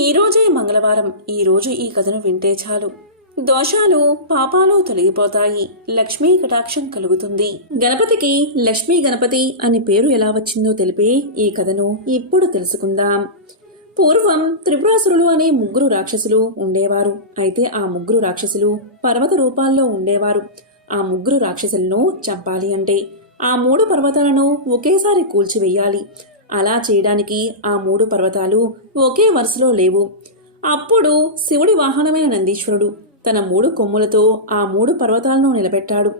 ఈరోజే మంగళవారం. ఈరోజు ఈ కథను వింటే చాలు దోషాలు పాపాలు తొలగిపోతాయి, లక్ష్మీ కటాక్షం కలుగుతుంది. గణపతికి లక్ష్మీ గణపతి అని పేరు ఎలా వచ్చిందో తెలిపే ఈ కథను ఇప్పుడు తెలుసుకుందాం. పూర్వం త్రిపురాసురులు అనే ముగ్గురు రాక్షసులు ఉండేవారు. అయితే ఆ ముగ్గురు రాక్షసులు పర్వత రూపాల్లో ఉండేవారు. ఆ ముగ్గురు రాక్షసులను చంపాలి అంటే ఆ 3 పర్వతాలను ఒకేసారి కూల్చివేయాలి. అలా చేయడానికి ఆ 3 పర్వతాలు ఒకే వరుసలో లేవు. అప్పుడు శివుడి వాహనమైన నందీశ్వరుడు తన 3 కొమ్ములతో ఆ 3 పర్వతాలను నిలబెట్టాడు.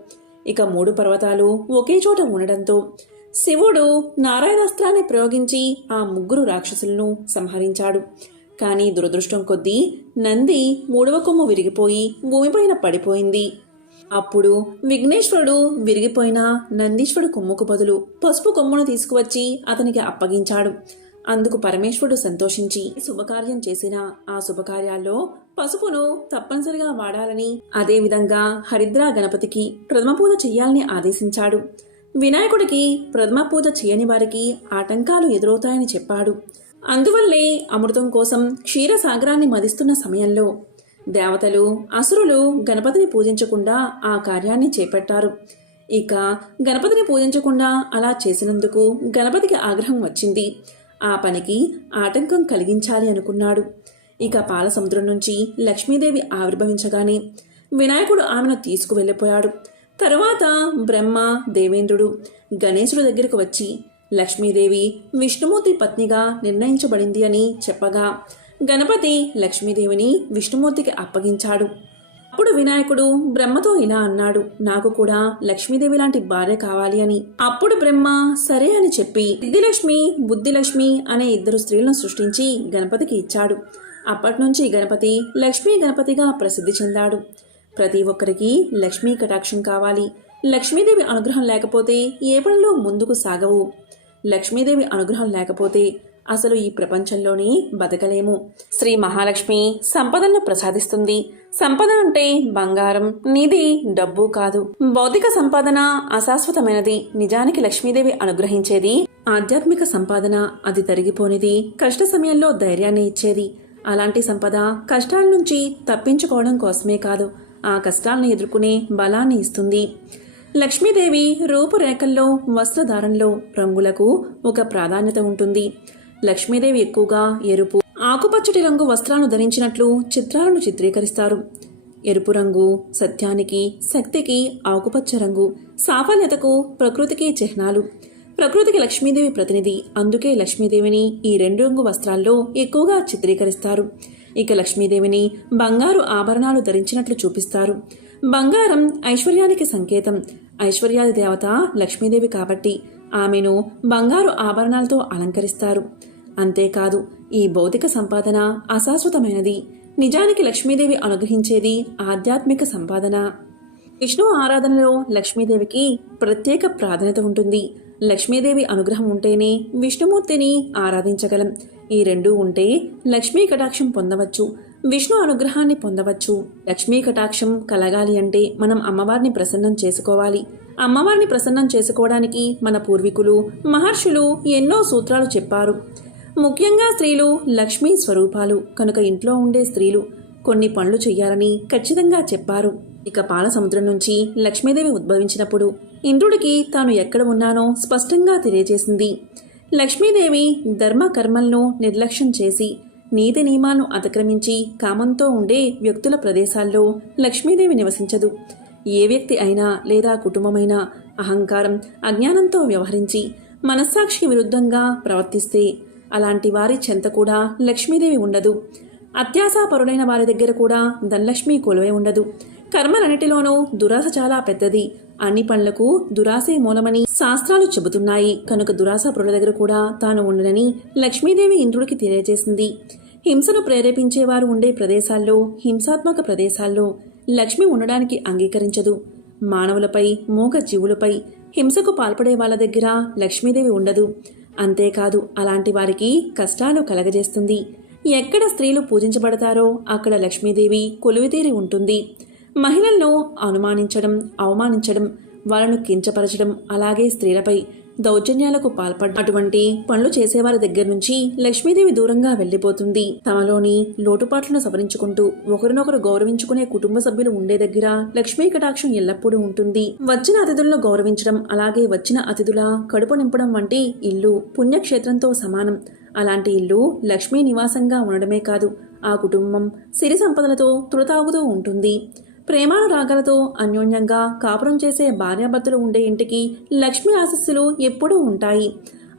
ఇక 3 పర్వతాలు ఒకే చోట ఉండడంతో శివుడు నారాయణాస్త్రాన్ని ప్రయోగించి ఆ ముగ్గురు రాక్షసులను సంహరించాడు. కానీ దురదృష్టం కొద్దీ నంది 3వ కొమ్ము విరిగిపోయి భూమిపైన పడిపోయింది. అప్పుడు విఘ్నేశ్వరుడు విరిగిపోయిన నందీశ్వరుడు కొమ్ముకు బదులు పసుపు కొమ్మును తీసుకువచ్చి అతనికి అప్పగించాడు. అందుకు పరమేశ్వరుడు సంతోషించి శుభకార్యం చేసిన ఆ శుభకార్యాల్లో పసుపును తప్పనిసరిగా వాడాలని, అదేవిధంగా హరిద్ర గణపతికి ప్రథమ పూజ చెయ్యాలని ఆదేశించాడు. వినాయకుడికి ప్రథమ పూజ చేయని వారికి ఆటంకాలు ఎదురవుతాయని చెప్పాడు. అందువల్లే అమృతం కోసం క్షీరసాగరాన్ని మదిస్తున్న సమయంలో దేవతలు అసురులు గణపతిని పూజించకుండా ఆ కార్యాన్ని చేపట్టారు. ఇక గణపతిని పూజించకుండా అలా చేసినందుకు గణపతికి ఆగ్రహం వచ్చింది. ఆ పనికి ఆటంకం కలిగించాలి అనుకున్నాడు. ఇక పాల సముద్రం నుంచి లక్ష్మీదేవి ఆవిర్భవించగానే వినాయకుడు ఆమెను తీసుకువెళ్ళిపోయాడు. తరువాత బ్రహ్మ, దేవేంద్రుడు గణేశుడి దగ్గరకు వచ్చి లక్ష్మీదేవి విష్ణుమూర్తి పత్నిగా నిర్ణయించబడింది అని చెప్పగా గణపతి లక్ష్మీదేవిని విష్ణుమూర్తికి అప్పగించాడు. అప్పుడు వినాయకుడు బ్రహ్మతో ఇలా అన్నాడు, నాకు కూడా లక్ష్మీదేవి లాంటి భార్య కావాలి అని. అప్పుడు బ్రహ్మ సరే అని చెప్పి సిద్ధిలక్ష్మి, బుద్ధిలక్ష్మి అనే 2 స్త్రీలను సృష్టించి గణపతికి ఇచ్చాడు. అప్పటినుంచి గణపతి లక్ష్మీ గణపతిగా ప్రసిద్ధి చెందాడు. ప్రతి ఒక్కరికి లక్ష్మీ కటాక్షం కావాలి. లక్ష్మీదేవి అనుగ్రహం లేకపోతే ఏ పనులు ముందుకు సాగవు. లక్ష్మీదేవి అనుగ్రహం లేకపోతే అసలు ఈ ప్రపంచంలోనే బతకలేము. శ్రీ మహాలక్ష్మి సంపదను ప్రసాదిస్తుంది. సంపద అంటే బంగారం, నిధి, డబ్బు కాదు. భౌతిక సంపాదన అశాశ్వతమైనది. నిజానికి లక్ష్మీదేవి అనుగ్రహించేది ఆధ్యాత్మిక సంపాదన. అది తరిగిపోనిది, కష్ట సమయంలో ధైర్యాన్ని ఇచ్చేది. అలాంటి సంపద కష్టాల నుంచి తప్పించుకోవడం కోసమే కాదు, ఆ కష్టాలను ఎదుర్కొనే బలాన్ని ఇస్తుంది. లక్ష్మీదేవి రూపురేఖల్లో, వస్త్రధారణలో రంగులకు ఒక ప్రాధాన్యత ఉంటుంది. లక్ష్మీదేవి ఎక్కువగా ఎరుపు, ఆకుపచ్చటి రంగు వస్త్రాలను ధరించినట్లు చిత్రాలను చిత్రీకరిస్తారు. ఎరుపు రంగు సత్యానికి, శక్తికి, ఆకుపచ్చ రంగు సాఫల్యతకు, ప్రకృతికి చిహ్నాలు. ప్రకృతికి లక్ష్మీదేవి ప్రతినిధి. అందుకే లక్ష్మీదేవిని ఈ 2 రంగు వస్త్రాల్లో ఎక్కువగా చిత్రీకరిస్తారు. ఇక లక్ష్మీదేవిని బంగారు ఆభరణాలు ధరించినట్లు చూపిస్తారు. బంగారం ఐశ్వర్యానికి సంకేతం. ఐశ్వర్యాది దేవత లక్ష్మీదేవి కాబట్టి ఆమెను బంగారు ఆభరణాలతో అలంకరిస్తారు. అంతేకాదు, ఈ భౌతిక సంపాదన అశాశ్వతమైనది. నిజానికి లక్ష్మీదేవి అనుగ్రహించేది ఆధ్యాత్మిక సంపాదన. విష్ణు ఆరాధనలో లక్ష్మీదేవికి ప్రత్యేక ప్రాధాన్యత ఉంటుంది. లక్ష్మీదేవి అనుగ్రహం ఉంటేనే విష్ణుమూర్తిని ఆరాధించగలం. ఈ 2 ఉంటే లక్ష్మీ కటాక్షం పొందవచ్చు, విష్ణు అనుగ్రహాన్ని పొందవచ్చు. లక్ష్మీ కటాక్షం కలగాలి అంటే మనం అమ్మవారిని ప్రసన్నం చేసుకోవాలి. అమ్మవారిని ప్రసన్నం చేసుకోవడానికి మన పూర్వీకులు, మహర్షులు ఎన్నో సూత్రాలు చెప్పారు. ముఖ్యంగా స్త్రీలు లక్ష్మీ స్వరూపాలు కనుక ఇంట్లో ఉండే స్త్రీలు కొన్ని పనులు చెయ్యాలని ఖచ్చితంగా చెప్పారు. ఇక పాల సముద్రం నుంచి లక్ష్మీదేవి ఉద్భవించినప్పుడు ఇంద్రుడికి తాను ఎక్కడ ఉన్నానో స్పష్టంగా తెలియజేసింది. లక్ష్మీదేవి ధర్మ కర్మలను నిర్లక్ష్యం చేసి నీతి నియమాలను అతిక్రమించి కామంతో ఉండే వ్యక్తుల ప్రదేశాల్లో లక్ష్మీదేవి నివసించదు. ఏ వ్యక్తి అయినా లేదా కుటుంబమైనా అహంకారం, అజ్ఞానంతో వ్యవహరించి మనస్సాక్షికి విరుద్ధంగా ప్రవర్తిస్తే అలాంటి వారి చెంత కూడా లక్ష్మీదేవి ఉండదు. అత్యాశాపరుడైన వారి దగ్గర కూడా ధనలక్ష్మి కొలువై ఉండదు. కర్మలన్నిటిలోనూ దురాశ చాలా పెద్దది. అన్ని పనులకు దురాశే మూలమని శాస్త్రాలు చెబుతున్నాయి. కనుక దురాశపరుల దగ్గర కూడా తాను ఉండనని లక్ష్మీదేవి ఇంద్రుడికి తెలియజేసింది. హింసను ప్రేరేపించేవారు ఉండే ప్రదేశాల్లో, హింసాత్మక ప్రదేశాల్లో లక్ష్మి ఉండడానికి అంగీకరించదు. మానవులపై, మూగ జీవులపై హింసకు పాల్పడే వాళ్ళ దగ్గర లక్ష్మీదేవి ఉండదు. అంతేకాదు, అలాంటి వారికి కష్టాలు కలగజేస్తుంది. ఎక్కడ స్త్రీలు పూజించబడతారో అక్కడ లక్ష్మీదేవి కొలువుతీరి ఉంటుంది. మహిళలను అనుమానించడం, అవమానించడం, వాళ్ళను కించపరచడం, అలాగే స్త్రీలపై దౌర్జన్యాలకు అటువంటి పనులు చేసేవారి దగ్గర నుంచి లక్ష్మీదేవి దూరంగా వెళ్లిపోతుంది. తమలోని లోటుపాట్లను సవరించుకుంటూ ఒకరినొకరు గౌరవించుకునే కుటుంబ సభ్యులు ఉండే దగ్గర లక్ష్మీ కటాక్షం ఎల్లప్పుడూ ఉంటుంది. వచ్చిన అతిథులను గౌరవించడం, అలాగే వచ్చిన అతిథుల కడుపు నింపడం వంటి ఇల్లు పుణ్యక్షేత్రంతో సమానం. అలాంటి ఇల్లు లక్ష్మీ నివాసంగా ఉండడమే కాదు, ఆ కుటుంబం సిరి సంపదలతో తుడతాగుతూ ఉంటుంది. ప్రేమానురాగాలతో అన్యోన్యంగా కాపురం చేసే భార్యాభర్తలు ఉండే ఇంటికి లక్ష్మీ ఆశీస్సులు ఎప్పుడూ ఉంటాయి.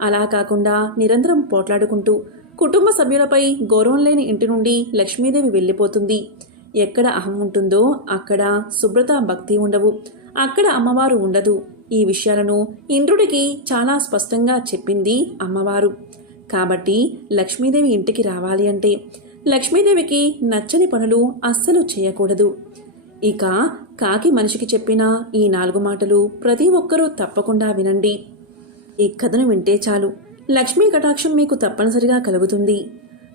అలా కాకుండా నిరంతరం పోట్లాడుకుంటూ కుటుంబ సభ్యులపై గౌరవం లేని ఇంటి నుండి లక్ష్మీదేవి వెళ్ళిపోతుంది. ఎక్కడ అహం ఉంటుందో అక్కడ శుభ్రత, భక్తి ఉండవు. అక్కడ అమ్మవారు ఉండదు. ఈ విషయాలను ఇంద్రుడికి చాలా స్పష్టంగా చెప్పింది అమ్మవారు. కాబట్టి లక్ష్మీదేవి ఇంటికి రావాలి అంటే లక్ష్మీదేవికి నచ్చని పనులు అస్సలు చేయకూడదు. ఇక కాకి మనిషికి చెప్పిన ఈ 4 మాటలు ప్రతి ఒక్కరూ తప్పకుండా వినండి. ఈ కథను వింటే చాలు లక్ష్మీ కటాక్షం మీకు తప్పనిసరిగా కలుగుతుంది.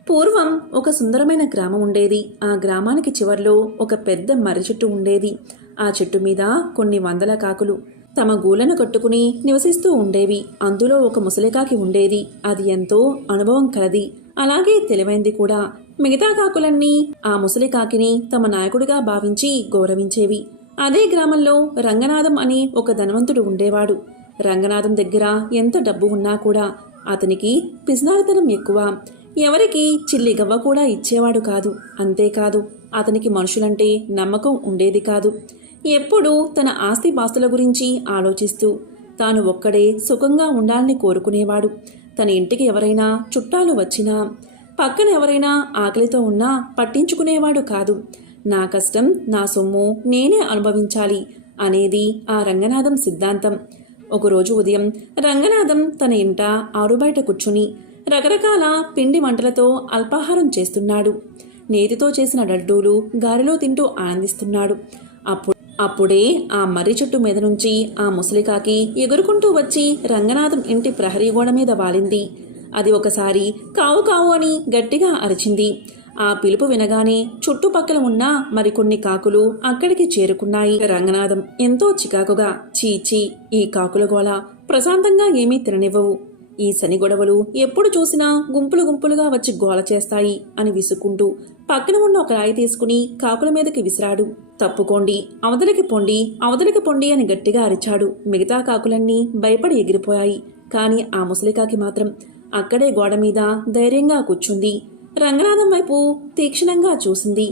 పూర్వం ఒక సుందరమైన గ్రామం ఉండేది. ఆ గ్రామానికి చివర్లో ఒక పెద్ద మర్రి చెట్టు ఉండేది. ఆ చెట్టు మీద కొన్ని వందల కాకులు తమ గూళ్ళను కట్టుకుని నివసిస్తూ ఉండేవి. అందులో ఒక ముసలికాకి ఉండేది. అది ఎంతో అనుభవం కలది, అలాగే తెలివైంది కూడా. మిగతా కాకులన్నీ ఆ ముసలికాకిని తమ నాయకుడిగా భావించి గౌరవించేవి. అదే గ్రామంలో రంగనాథం అని ఒక ధనవంతుడు ఉండేవాడు. రంగనాథం దగ్గర ఎంత డబ్బు ఉన్నా కూడా అతనికి పిసినారితనం ఎక్కువ. ఎవరికి చిల్లి గవ్వ కూడా ఇచ్చేవాడు కాదు. అంతేకాదు, అతనికి మనుషులంటే నమ్మకం ఉండేది కాదు. ఎప్పుడూ తన ఆస్తిపాస్తుల గురించి ఆలోచిస్తూ తాను ఒక్కడే సుఖంగా ఉండాలని కోరుకునేవాడు. తన ఇంటికి ఎవరైనా చుట్టాలు వచ్చినా, పక్కన ఎవరైనా ఆకలితో ఉన్నా పట్టించుకునేవాడు కాదు. నా కష్టం, నా సొమ్ము నేనే అనుభవించాలి అనేది ఆ రంగనాథం సిద్ధాంతం. ఒకరోజు ఉదయం రంగనాథం తన ఇంట ఆరుబయట కూర్చుని రకరకాల పిండి వంటలతో అల్పాహారం చేస్తున్నాడు. నేతితో చేసిన లడ్డూలు, గారెలో తింటూ ఆనందిస్తున్నాడు. అప్పుడే ఆ మర్రి చెట్టు మీద నుంచి ఆ ముసలికాకి ఎగురుకుంటూ వచ్చి రంగనాథం ఇంటి ప్రహరీ గోడ మీద వాలింది. అది ఒకసారి కావు కావు అని గట్టిగా అరిచింది. ఆ పిలుపు వినగానే చుట్టుపక్కల ఉన్న మరికొన్ని కాకులు అక్కడికి చేరుకున్నాయి. రంగనాథం ఎంతో చికాకుగా, చీచీ, ఈ కాకుల గోల ప్రశాంతంగా ఏమీ తిననివ్వవు. ఈ శని గొడవలు ఎప్పుడు చూసినా గుంపులు గుంపులుగా వచ్చి గోల చేస్తాయి అని విసుక్కుంటూ పక్కన ఉన్న ఒక రాయి తీసుకుని కాకుల మీదకి విసిరాడు. తప్పుకోండి, అవతలికి పొండి, అవతలికి పొండి అని గట్టిగా అరిచాడు. మిగతా కాకులన్నీ భయపడి ఎగిరిపోయాయి. కాని ఆ ముసలికాకి మాత్రం అక్కడే గోడ మీద ధైర్యంగా కూర్చుంది. రంగనాథం వైపు తీక్షణంగా చూసింది.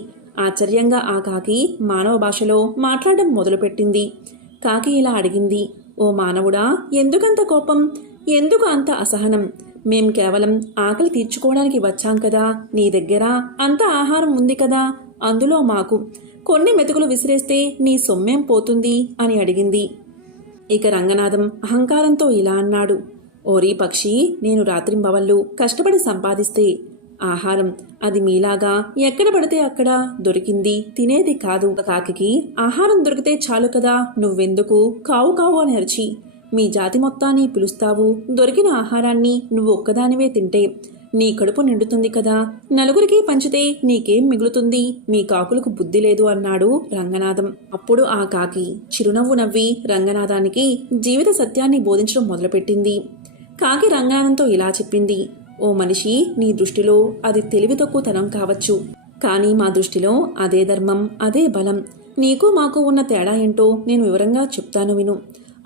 ఆశ్చర్యంగా ఆ కాకి మానవ భాషలో మాట్లాడడం మొదలుపెట్టింది. కాకి ఇలా అడిగింది, ఓ మానవుడా, ఎందుకంత కోపం, ఎందుకు అంత అసహనం? మేం కేవలం ఆకలి తీర్చుకోవడానికి వచ్చాం కదా. నీ దగ్గర అంత ఆహారం ఉంది కదా, అందులో మాకు కొన్ని మెతుకులు విసిరేస్తే నీ సొమ్మేం పోతుంది అని అడిగింది. ఇక రంగనాథం అహంకారంతో ఇలా అన్నాడు, ఓరీ పక్షి, నేను రాత్రింబవళ్ళు కష్టపడి సంపాదిస్తే ఆహారం అది మీలాగా ఎక్కడ పడితే అక్కడ దొరికింది తినేది కాదు. కాకికి ఆహారం దొరికితే చాలు కదా, నువ్వెందుకు కావు కావు అని అరిచి మీ జాతి మొత్తాన్ని పిలుస్తావు? దొరికిన ఆహారాన్ని నువ్వు ఒక్కదానివే తింటే నీ కడుపు నిండుతుంది కదా, నలుగురికి పంచితే నీకేం మిగులుతుంది? మీ కాకులకు బుద్ధి లేదు అన్నాడు రంగనాథం. అప్పుడు ఆ కాకి చిరునవ్వు నవ్వి రంగనాథానికి జీవిత సత్యాన్ని బోధించడం మొదలుపెట్టింది. కాకి రంగనాథంతో ఇలా చెప్పింది, ఓ మనిషి, నీ దృష్టిలో అది తెలివి తక్కువతనం కావచ్చు, కానీ మా దృష్టిలో అదే ధర్మం, అదే బలం. నీకు మాకు ఉన్న తేడా ఏంటో నేను వివరంగా చెప్తాను విను.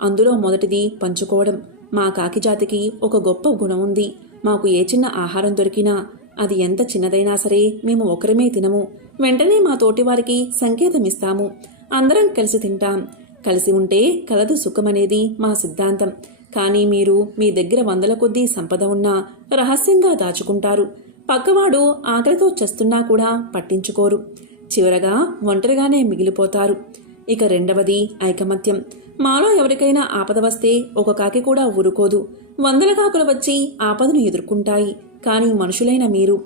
అందులో మొదటిది పంచుకోవడం. మా కాకి జాతికి ఒక గొప్ప గుణం ఉంది. మాకు ఏ చిన్న ఆహారం దొరికినా అది ఎంత చిన్నదైనా సరే మేము ఒకరమే తినము. వెంటనే మా తోటివారికి సంకేతమిస్తాము. అందరం కలిసి తింటాం. కలిసి ఉంటే కలదు సుఖమనేది మా సిద్ధాంతం. కానీ మీరు మీ దగ్గర వందల కొద్దీ సంపద ఉన్నా రహస్యంగా దాచుకుంటారు. పక్కవాడు ఆకలితో చస్తున్నా కూడా పట్టించుకోరు. చివరగా ఒంటరిగానే మిగిలిపోతారు. ఇక రెండవది ఐకమత్యం. మాలో ఎవరికైనా ఆపద వస్తే ఒక కాకి కూడా ఊరుకోదు. వందల కాకులు వచ్చి ఆపదను ఎదుర్కొంటాయి. కానీ మనుషులైన మీరు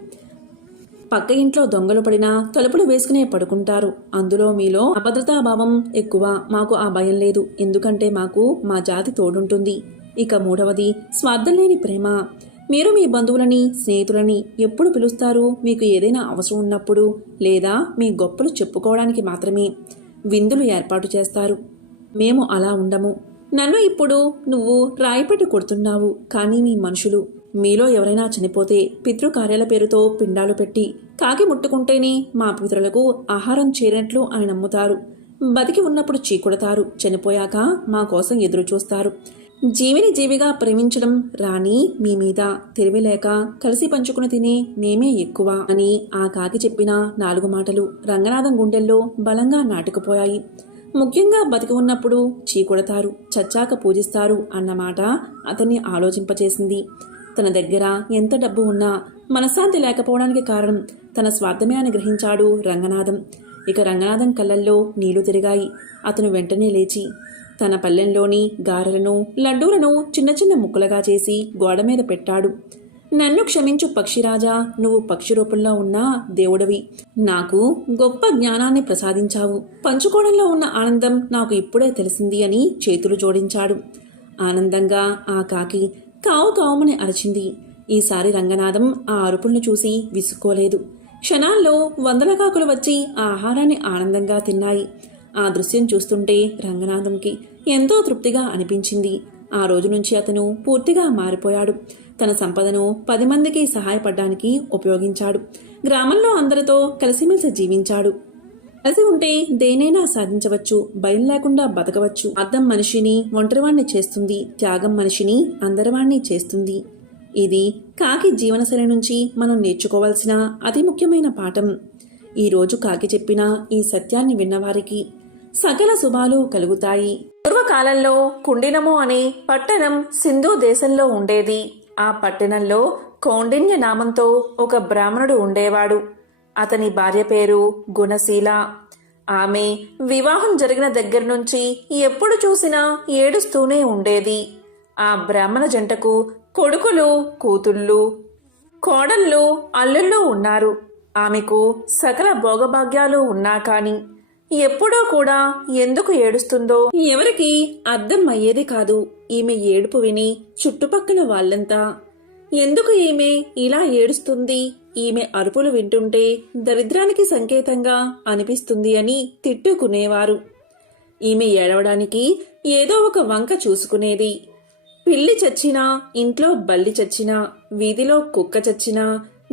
పక్క ఇంట్లో దొంగలు పడినా తలుపులు వేసుకునే పడుకుంటారు. అందులో మీలో అభద్రతాభావం ఎక్కువ. మాకు ఆ భయం లేదు, ఎందుకంటే మాకు మా జాతి తోడుంటుంది. ఇక మూడవది స్వార్థం లేని ప్రేమ. మీరు మీ బంధువులని, స్నేహితులని ఎప్పుడు పిలుస్తారు? మీకు ఏదైనా అవసరం ఉన్నప్పుడు, లేదా మీ గొప్పలు చెప్పుకోవడానికి మాత్రమే విందులు ఏర్పాటు చేస్తారు. మేము అలా ఉండము. నన్ను ఇప్పుడు నువ్వు రాయిపెట్టి కొడుతున్నావు, కానీ మీ మనుషులు, మీలో ఎవరైనా చనిపోతే పితృకార్యాల పేరుతో పిండాలు పెట్టి కాకి ముట్టుకుంటేనే మా పితరులకు ఆహారం చేరినట్లు అని నమ్ముతారు. బతికి ఉన్నప్పుడు చీకొడతారు, చనిపోయాక మా కోసం ఎదురు చూస్తారు. జీవిని జీవిగా ప్రేమించడం రాని మీ మీద తెలివిలేక కలిసి పంచుకుని తినే మేమే ఎక్కువ అని ఆ కాకి చెప్పిన 4 మాటలు రంగనాథం గుండెల్లో బలంగా నాటుకుపోయాయి. ముఖ్యంగా బతికి ఉన్నప్పుడు చీకొడతారు, చచ్చాక పూజిస్తారు అన్నమాట అతన్ని ఆలోచింపచేసింది. తన దగ్గర ఎంత డబ్బు ఉన్నా మనశ్శాంతి లేకపోవడానికి కారణం తన స్వార్థమే అని గ్రహించాడు రంగనాథం. ఇక రంగనాథం కళ్ళల్లో నీళ్లు తిరిగాయి. అతను వెంటనే లేచి తన పల్లెంలోని గారెలను లడ్డూలను చిన్న చిన్న ముక్కలుగా చేసి గోడ మీద పెట్టాడు. నన్ను క్షమించు పక్షిరాజా, నువ్వు పక్షి రూపంలో ఉన్న దేవుడవి. నాకు గొప్ప జ్ఞానాన్ని ప్రసాదించావు. పంచుకోవడంలో ఉన్న ఆనందం నాకు ఇప్పుడే తెలిసింది అని చేతులు జోడించాడు. ఆనందంగా ఆ కాకి కావు కావుమని అరిచింది. ఈసారి రంగనాథం ఆ అరుపులను చూసి విసుక్కోలేదు. క్షణాల్లో 100 కాకులు వచ్చి ఆ ఆహారాన్ని ఆనందంగా తిన్నాయి. ఆ దృశ్యం చూస్తుంటే రంగనాథంకి ఎంతో తృప్తిగా అనిపించింది. ఆ రోజు నుంచి అతను పూర్తిగా మారిపోయాడు. తన సంపదను 10 మందికి సహాయపడడానికి ఉపయోగించాడు. గ్రామంలో అందరితో కలిసిమెలిసి జీవించాడు. కలిసి ఉంటే దేనైనా సాధించవచ్చు, భయం లేకుండా బతకవచ్చు. అర్థం మనిషిని ఒంటరివాణ్ణి చేస్తుంది, త్యాగం మనిషిని అందరివాణ్ణి చేస్తుంది. ఇది కాకి జీవనశైలి నుంచి మనం నేర్చుకోవాల్సిన అతి ముఖ్యమైన పాఠం. ఈరోజు కాకి చెప్పిన ఈ సత్యాన్ని విన్నవారికి సకల శుభాలు కలుగుతాయి. పూర్వకాలంలో కుండినము అనే పట్టణం సింధు దేశంలో ఉండేది. ఆ పట్టణంలో కౌండిన్య నామంతో ఒక బ్రాహ్మణుడు ఉండేవాడు. అతని భార్య పేరు గుణశీల. ఆమె వివాహం జరిగిన దగ్గర నుంచి ఎప్పుడు చూసినా ఏడుస్తూనే ఉండేది. ఆ బ్రాహ్మణ జంటకు కొడుకులు, కూతుళ్ళు, కోడళ్ళు, అల్లుళ్ళు ఉన్నారు. ఆమెకు సకల భోగభాగ్యాలు ఉన్నా కాని ఎప్పుడూ కూడా ఎందుకు ఏడుస్తుందో ఎవరికి అర్థం అయ్యేది కాదు. ఈమె ఏడుపు విని చుట్టుపక్కల వాళ్ళంతా ఎందుకు ఈమె ఇలా ఏడుస్తుంది, ఈమె అరుపులు వింటుంటే దరిద్రానికి సంకేతంగా అనిపిస్తుంది అని తిట్టుకునేవారు. ఈమె ఏడవడానికి ఏదో ఒక వంక చూసుకునేది. పిల్లి చచ్చినా, ఇంట్లో బల్లి చచ్చినా, వీధిలో కుక్క చచ్చినా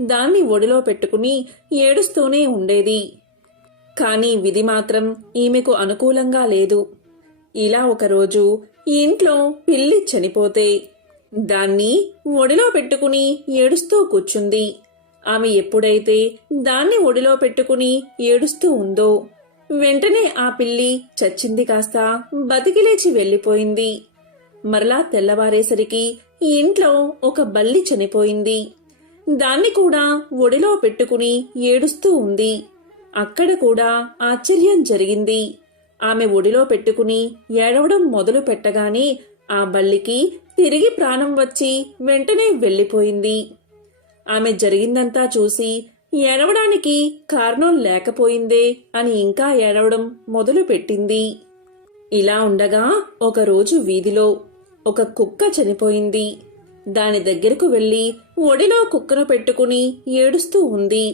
దాన్ని ఒడిలో పెట్టుకుని ఏడుస్తూనే ఉండేది. కానీ విధి మాత్రం ఈమెకు అనుకూలంగా లేదు. ఇలా ఒకరోజు ఇంట్లో పిల్లి చనిపోతే దాన్ని ఒడిలో పెట్టుకుని ఏడుస్తూ కూర్చుంది. ఆమె ఎప్పుడైతే దాన్ని ఒడిలో పెట్టుకుని ఏడుస్తూ ఉందో వెంటనే ఆ పిల్లి చచ్చింది కాస్త బతికిలేచి వెళ్ళిపోయింది. మరలా తెల్లవారేసరికి ఇంట్లో ఒక బల్లి చనిపోయింది. దాన్ని కూడా ఒడిలో పెట్టుకుని ఏడుస్తూ ఉంది. అక్కడ కూడా ఆశ్చర్యం జరిగింది. ఆమె ఒడిలో పెట్టుకుని ఏడవడం మొదలు పెట్టగానే ఆ బల్లికి తిరిగి ప్రాణం వచ్చి వెంటనే వెళ్ళిపోయింది. ఆమె జరిగిందంతా చూసి ఏడవడానికి కారణం లేకపోయిందే అని ఇంకా ఏడవడం మొదలు పెట్టింది. ఇలా ఉండగా ఒకరోజు వీధిలో ఒక కుక్క చనిపోయింది. దాని దగ్గరకు వెళ్లి ఒడిలో కుక్కను పెట్టుకుని ఏడుస్తూ ఉంది.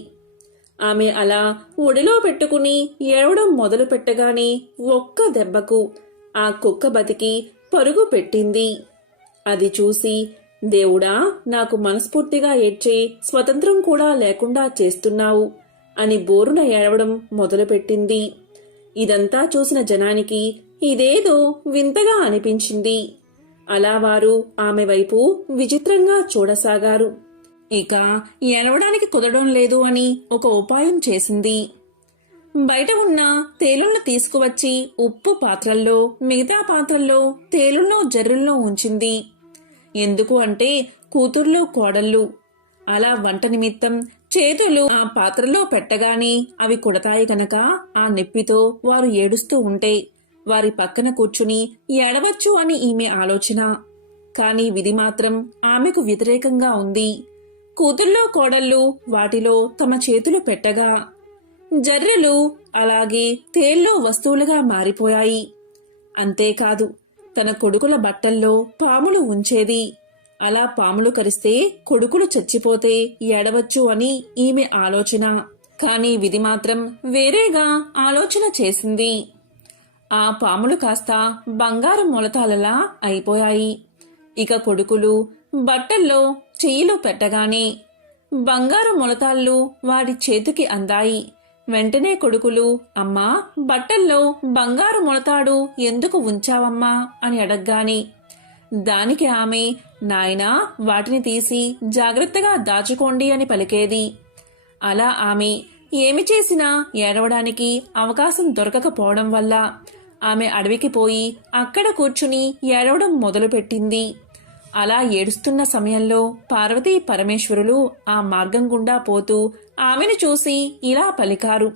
ఆమె అలా ఒడిలో పెట్టుకుని ఏడవడం మొదలు పెట్టగానే ఒక్క దెబ్బకు ఆ కుక్క బతికి పరుగు పెట్టింది. అది చూసి, దేవుడా, నాకు మనస్ఫూర్తిగా ఏడ్చే స్వతంత్రం కూడా లేకుండా చేస్తున్నావు అని బోరున ఏడవడం మొదలుపెట్టింది. ఇదంతా చూసిన జనానికి ఇదేదో వింతగా అనిపించింది. అలా వారు ఆమె వైపు విచిత్రంగా చూడసాగారు. ఇక ఏడవడానికి కుదరడం లేదు అని ఒక ఉపాయం చేసింది. బయట ఉన్న తేలులను తీసుకువచ్చి ఉప్పు పాత్రల్లో, మిగతా పాత్రల్లో తేలుల్లో జర్రుల్లో ఉంచింది. ఎందుకు అంటే కూతుర్లు, కోడళ్ళు అలా వంట నిమిత్తం చేతులు ఆ పాత్రలో పెట్టగానే అవి కుడతాయి కనుక ఆ నొప్పితో వారు ఏడుస్తూ ఉంటే వారి పక్కన కూర్చుని ఏడవచ్చు అని ఈమె ఆలోచన. కాని విధి మాత్రం ఆమెకు వ్యతిరేకంగా ఉంది. కూతుర్లో కోడళ్ళు వాటిలో తమ చేతులు పెట్టగా జర్రెలు అలాగే తేల్లో వస్తువులుగా మారిపోయాయి. అంతేకాదు, తన కొడుకుల బట్టల్లో పాములు ఉంచేది. అలా పాములు కరిస్తే కొడుకులు చచ్చిపోతే ఏడవచ్చు అని ఈమె ఆలోచన. కాని విధి మాత్రం వేరేగా ఆలోచన చేసింది. ఆ పాములు కాస్త బంగారు మొలతాలలా అయిపోయాయి. ఇక కొడుకులు బట్టల్లో చెయ్యిలు పెట్టగానే బంగారు మొలతాళ్ళు వాడి చేతికి అందాయి. వెంటనే కొడుకులు, అమ్మా, బట్టల్లో బంగారు మొలతాడు ఎందుకు ఉంచావమ్మా అని అడగ్గానే దానికి ఆమె, నాయనా, వాటిని తీసి జాగ్రత్తగా దాచుకోండి అని పలికేది. అలా ఆమె ఏమి చేసినా ఏడవడానికి అవకాశం దొరకకపోవడం వల్ల ఆమె అడవికి పోయి అక్కడ కూర్చుని ఏడవడం మొదలుపెట్టింది. అలా ఏడుస్తున్న సమయంలో పార్వతీ పరమేశ్వరులు ఆ మార్గం గుండా పోతూ ఆమెను చూసి ఇలా పలికారు.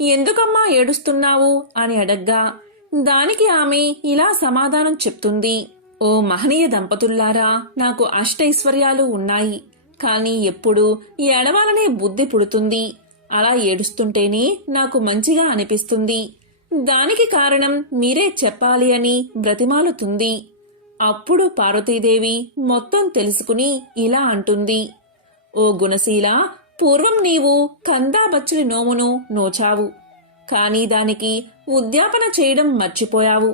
ఎందుకమ్మా ఏడుస్తున్నావు అని అడగ్గా దానికి ఆమె ఇలా సమాధానం చెప్తుంది. ఓ మహనీయ దంపతుల్లారా, నాకు అష్టైశ్వర్యాలు ఉన్నాయి, కానీ ఎప్పుడు ఏడవాలనే బుద్ధి పుడుతుంది. అలా ఏడుస్తుంటేనే నాకు మంచిగా అనిపిస్తుంది. దానికి కారణం మీరే చెప్పాలి అని బ్రతిమాలుతుంది. అప్పుడు పార్వతీదేవి మొత్తం తెలుసుకుని ఇలా అంటుంది. ఓ గుణశీల, పూర్వం నీవు కందాబచ్చలి నోమును నోచావు, కానీ దానికి ఉద్యాపన చేయడం మర్చిపోయావు.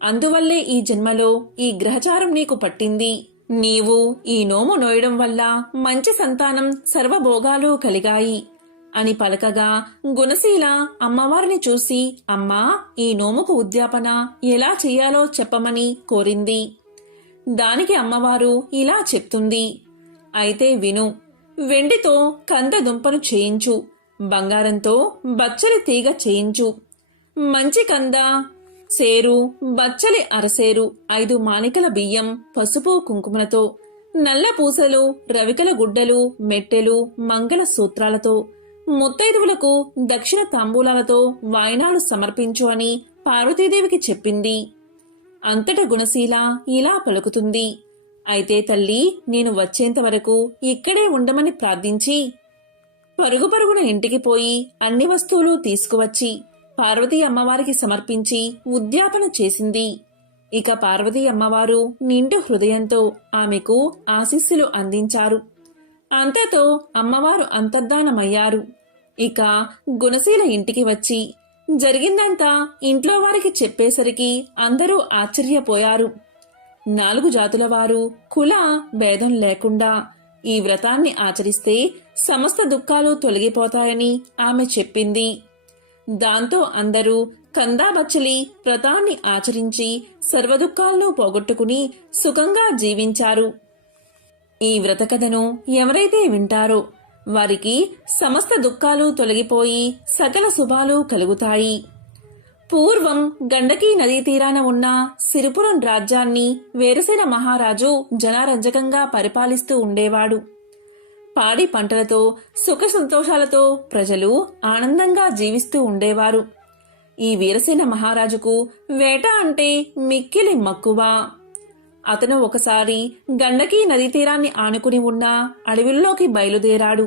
అందువల్లే ఈ జన్మలో ఈ గ్రహచారం నీకు పట్టింది. నీవు ఈ నోము నోయడం వల్ల మంచి సంతానం, సర్వభోగాలు కలిగాయి అని పలకగా గుణశీల అమ్మవారిని చూసి, అమ్మా, ఈ నోముకు ఉద్యాపన ఎలా చెయ్యాలో చెప్పమని కోరింది. దానికి అమ్మవారు ఇలా చెప్తుంది. అయితే విను. వెండితో కంద దుంపను చేయించు, బంగారంతో బచ్చలి తీగ చేయించు, మంచి కంద సేరు, బచ్చలి అరసేరు, 5 మానికల బియ్యం, పసుపు కుంకుమలతో, నల్ల పూసలు, రవికల గుడ్డలు, మెట్టెలు, మంగళ సూత్రాలతో, ముత్తైదువులకు దక్షిణ తాంబూలాలతో వాయినాలు సమర్పించు అని పార్వతీదేవికి చెప్పింది. అంతట గుణశీల ఇలా పలుకుతుంది. అయితే తల్లి, నేను వచ్చేంత వరకు ఇక్కడే ఉండమని ప్రార్థించి పరుగు పరుగున ఇంటికి పోయి అన్ని వస్తువులు తీసుకువచ్చి పార్వతీ అమ్మవారికి సమర్పించి ఉద్యాపన చేసింది. ఇక పార్వతీ అమ్మవారు నిండు హృదయంతో ఆమెకు ఆశీస్సులు అందించారు. అంతతో అమ్మవారు అంతర్ధానమయ్యారు. ఇక గుణశీల ఇంటికి వచ్చి జరిగిందంతా ఇంట్లో వారికి చెప్పేసరికి అందరూ ఆశ్చర్యపోయారు. 4 జాతుల వారు కుల భేదం లేకుండా ఈ వ్రతాన్ని ఆచరిస్తే సమస్త దుఃఖాలు తొలగిపోతాయని ఆమె చెప్పింది. దాంతో అందరూ కందాబచ్చలి వ్రతాన్ని ఆచరించి సర్వదుఃఖాలను పోగొట్టుకుని సుఖంగా జీవించారు. ఈ వ్రతకథను ఎవరైతే వింటారో వారికి సమస్త దుఃఖాలు తొలగిపోయి సకల శుభాలు కలుగుతాయి. పూర్వం గండకీ నదీ తీరాన ఉన్న సిరిపురం రాజ్యాన్ని వేరసేన మహారాజు జనారంజకంగా పరిపాలిస్తూ ఉండేవాడు. పాడి పంటలతో సుఖ సంతోషాలతో ప్రజలు ఆనందంగా జీవిస్తూ ఉండేవారు. ఈ వీరసేన మహారాజుకు వేట అంటే మిక్కిలి మక్కువ. అతను ఒకసారి గండకీ నదీ తీరాన్ని ఆనుకుని ఉన్న అడవిల్లోకి బయలుదేరాడు.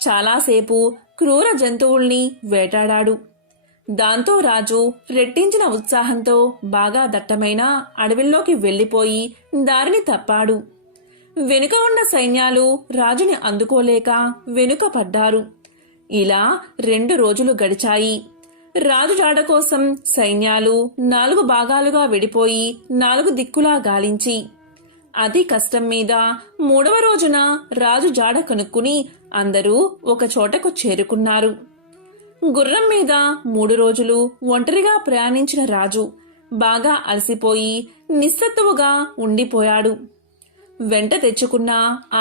చాలాసేపు క్రూర జంతువుల్ని వేటాడాడు. దాంతో రాజు రెట్టించిన ఉత్సాహంతో బాగా దట్టమైన అడవిల్లోకి వెళ్లిపోయి దారిని తప్పాడు. వెనుక ఉన్న సైన్యాలు రాజుని అందుకోలేక వెనుక పడ్డారు. ఇలా 2 రోజులు గడిచాయి. రాజు జాడ కోసం సైన్యాలు 4 భాగాలుగా విడిపోయి 4 దిక్కులా గాలించి అతి కష్టం మీద 3వ రోజున రాజు జాడ కనుక్కుని అందరూ ఒక చోటకు చేరుకున్నారు. గుర్రం మీద 3 రోజులు ఒంటరిగా ప్రయాణించిన రాజు బాగా అలసిపోయి నిస్సత్తువుగా ఉండిపోయాడు. వెంట తెచ్చుకున్న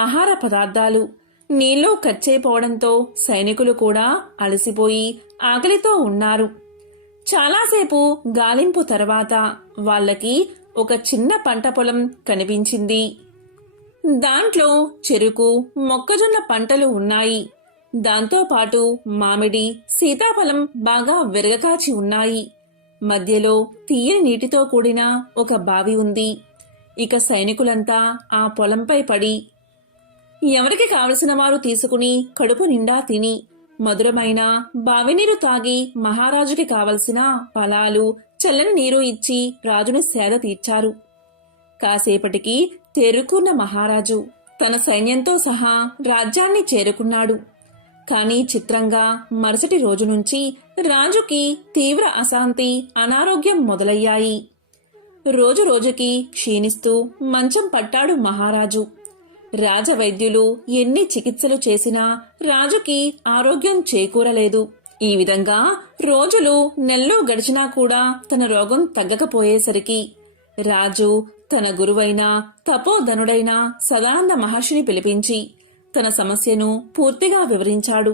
ఆహార పదార్థాలు నీళ్లు ఖర్చయిపోవడంతో సైనికులు కూడా అలసిపోయి ఆకలితో ఉన్నారు. చాలాసేపు గాలింపు తర్వాత వాళ్లకి ఒక చిన్న పంట పొలం కనిపించింది. దాంట్లో చెరుకు, మొక్కజొన్న పంటలు ఉన్నాయి. దాంతోపాటు మామిడి, సీతాఫలం బాగా విరగకాచి ఉన్నాయి. మధ్యలో తీయని నీటితో కూడిన ఒక బావి ఉంది. ఇక సైనికులంతా ఆ పొలంపై పడి ఎవరికి కావలసిన వారు తీసుకుని కడుపు నిండా తిని మధురమైన బావినీరు తాగి మహారాజుకి కావలసిన ఫలాలు, చల్లని నీరు ఇచ్చి రాజుని సేద తీర్చారు. కాసేపటికి తేరుకున్న మహారాజు తన సైన్యంతో సహా రాజ్యాన్ని చేరుకున్నాడు. కానీ చిత్రంగా మరుసటి రోజు నుంచి రాజుకి తీవ్ర అశాంతి, అనారోగ్యం మొదలయ్యాయి. రోజు రోజుకి క్షీణిస్తూ మంచం పట్టాడు మహారాజు. రాజవైద్యులు ఎన్ని చికిత్సలు చేసినా రాజుకి ఆరోగ్యం చేకూరలేదు. ఈ విధంగా రోజులు నెలలు గడిచినా కూడా తన రోగం తగ్గకపోయేసరికి రాజు తన గురువైన తపోధనుడైన సదానంద మహర్షిని పిలిపించి తన సమస్యను పూర్తిగా వివరించాడు.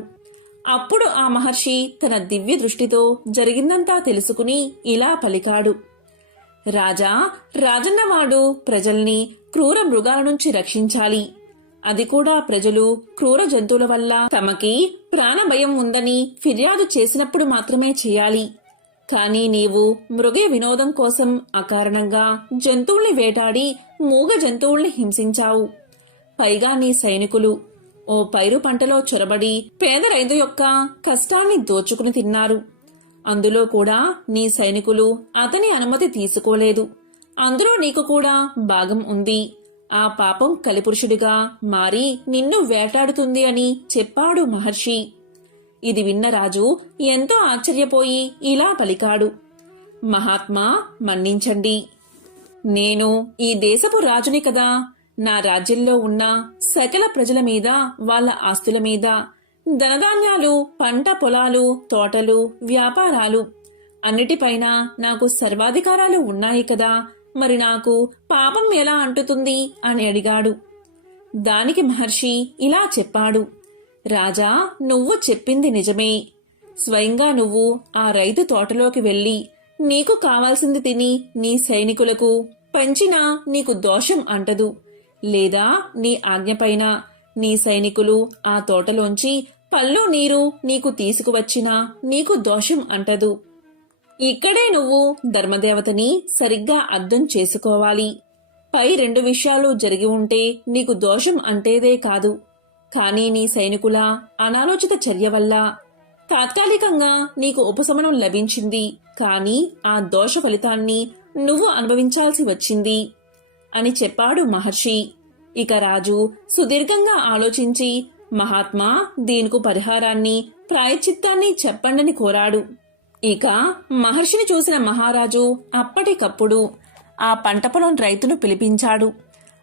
అప్పుడు ఆ మహర్షి తన దివ్య దృష్టితో జరిగిందంతా తెలుసుకుని ఇలా పలికాడు. రాజా, రాజన్నవాడు ప్రజల్ని క్రూర మృగాల నుంచి రక్షించాలి. అది కూడా ప్రజలు క్రూర జంతువుల వల్ల తమకి ప్రాణభయం ఉందని ఫిర్యాదు చేసినప్పుడు మాత్రమే చేయాలి. కానీ నీవు మృగ వినోదం కోసం అకారణంగా జంతువుల్ని వేటాడి మూగ జంతువుల్ని హింసించావు. పైగా నీ సైనికులు ఓ పైరు పంటలో చొరబడి పేద రైతు యొక్క కష్టాన్ని దోచుకుని తిన్నారు. అందులో కూడా నీ సైనికులు అతని అనుమతి తీసుకోలేదు. అందులో నీకు కూడా భాగం ఉంది. ఆ పాపం కలిపురుషుడిగా మారి నిన్ను వేటాడుతుంది అని చెప్పాడు మహర్షి. ఇది విన్న రాజు ఎంతో ఆశ్చర్యపోయి ఇలా పలికాడు. మహాత్మా, మన్నించండి. నేను ఈ దేశపు రాజుని కదా. నా రాజ్యంలో ఉన్న సకల ప్రజల మీద, వాళ్ళ ఆస్తుల మీద, ధనధాన్యాలు, పంట పొలాలు, తోటలు, వ్యాపారాలు అన్నిటిపైన నాకు సర్వాధికారాలు ఉన్నాయి కదా. మరి నాకు పాపం ఎలా అంటుతుంది అని అడిగాడు. దానికి మహర్షి ఇలా చెప్పాడు. రాజా, నువ్వు చెప్పింది నిజమే. స్వయంగా నువ్వు ఆ రైతు తోటలోకి వెళ్లి నీకు కావాల్సింది తిని నీ సైనికులకు పంచినా నీకు దోషం అంటదు. లేదా నీ ఆజ్ఞపైన నీ సైనికులు ఆ తోటలోంచి పళ్ళు నీరు నీకు తీసుకువచ్చినా నీకు దోషం అంటదు. ఇక్కడే నువ్వు ధర్మదేవతని సరిగ్గా అర్థం చేసుకోవాలి. పై రెండు విషయాలు జరిగి ఉంటే నీకు దోషం అంటేదే కాదు. కానీ నీ సైనికుల అనాలోచిత చర్య వల్ల తాత్కాలికంగా నీకు ఉపశమనం లభించింది. కానీ ఆ దోష ఫలితాన్ని నువ్వు అనుభవించాల్సి వచ్చింది అని చెప్పాడు మహర్షి. ఇక రాజు సుదీర్ఘంగా ఆలోచించి, మహాత్మా, దీనికి పరిహారాన్ని, ప్రాయశ్చిత్తాన్ని చెప్పండని కోరాడు. ఇక మహర్షిని చూసిన మహారాజు అప్పటికప్పుడు ఆ పంట పొలం రైతును పిలిపించాడు.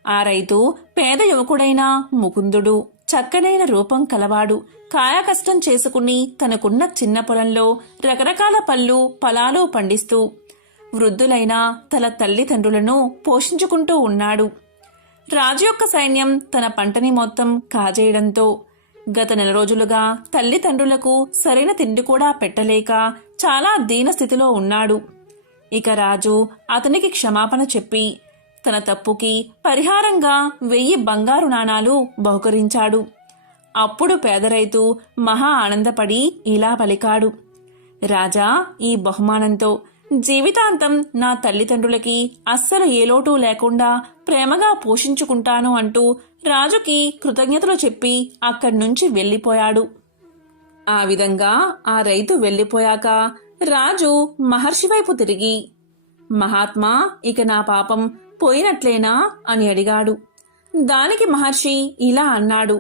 ఆ రైతు పేద యువకుడైన ముకుందుడు. చక్కనైన రూపం కలవాడు. కాయకష్టం చేసుకుని తనకున్న చిన్న పొలంలో రకరకాల పళ్ళు, ఫలాలు పండిస్తూ వృద్ధులైన తన తల్లిదండ్రులను పోషించుకుంటూ ఉన్నాడు. రాజు యొక్క సైన్యం తన పంటని మొత్తం కాజేయడంతో గత నెల రోజులుగా తల్లిదండ్రులకు సరైన తిండి కూడా పెట్టలేక చాలా దీనస్థితిలో ఉన్నాడు. ఇక రాజు అతనికి క్షమాపణ చెప్పి తన తప్పుకి పరిహారంగా 1000 బంగారు నాణాలు బహుకరించాడు. అప్పుడు పేద రైతు మహా ఆనందపడి ఇలా పలికాడు. రాజా, ఈ బహుమానంతో జీవితాంతం నా తల్లిదండ్రులకి అస్సలు ఏ లోటు లేకుండా ప్రేమగా పోషించుకుంటాను అంటూ రాజుకి కృతజ్ఞతలు చెప్పి అక్కడ్నుంచి వెళ్లిపోయాడు. ఆ విధంగా ఆ రైతు వెళ్లిపోయాక రాజు మహర్షి వైపు తిరిగి, మహాత్మా, ఇక నా పాపం పోయినట్లేనా అని అడిగాడు. దానికి మహర్షి ఇలా అన్నాడు.